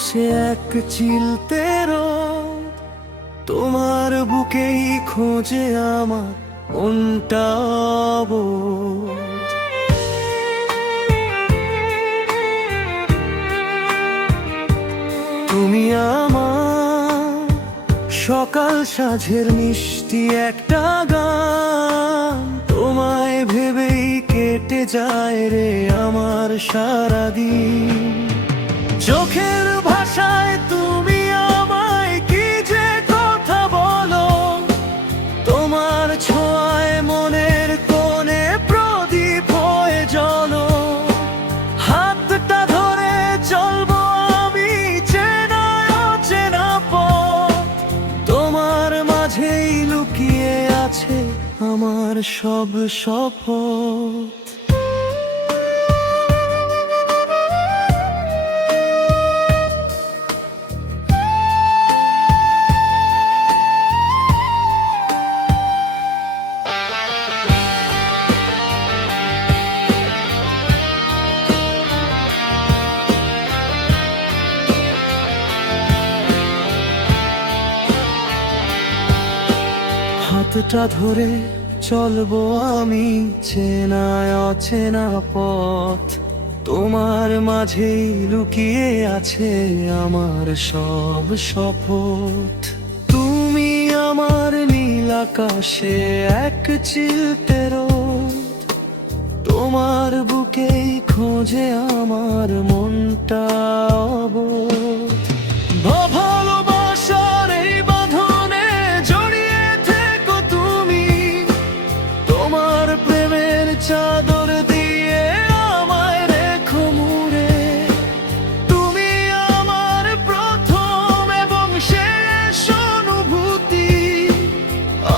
আকাশে এক চিলতে রোদ, তোমার বুকেই খোঁজে আমার মনটা অবোধ। তুমি আমার সকাল সাঁঝের মিষ্টি একটা গান, তোমায় ভেবেই কেটে যায় রে আমার সারাদিন। চোখের ভাষায় তুমি আমায় কি যে কথা বলো, তোমার ছোঁয়ায় মনের কোণে প্রদীপ হয়ে জ্বলো। হাতটা ধরে চলবো আমি চেনা অচেনা পথ, তোমার মাঝেই লুকিয়ে আছে আমার সব শপথ। হাতটা ধরে চলবো আমি চেনা অচেনা পথ, তোমার মাঝেই লুকিয়ে আছে আমার সব শপথ। তুমি আমার নীল আকাশে এক চিলতে রোদ, তোমার বুকেই খোঁজে আমার মনটা অবোধ। ভালোবাসার এই বাঁধনে জড়িয়ে থেকো তুমি, তোমার প্রেমের চাদর দিয়ে আমায় রেখো মুড়ে। তুমি আমার প্রথম এবং শেষ অনুভূতি,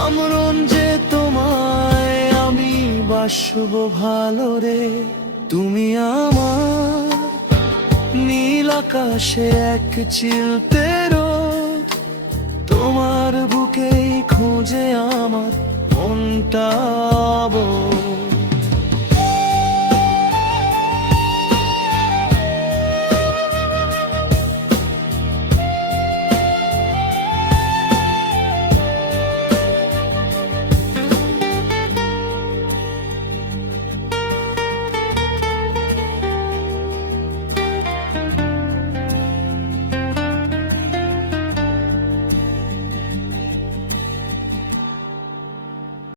আমরণ যে তোমায় আমি বাসবো ভালো রে। তুমি আমার নীল আকাশে এক চিলতে রোদ, তোমার বুকেই খোঁজে আমার মনটা অবোধ।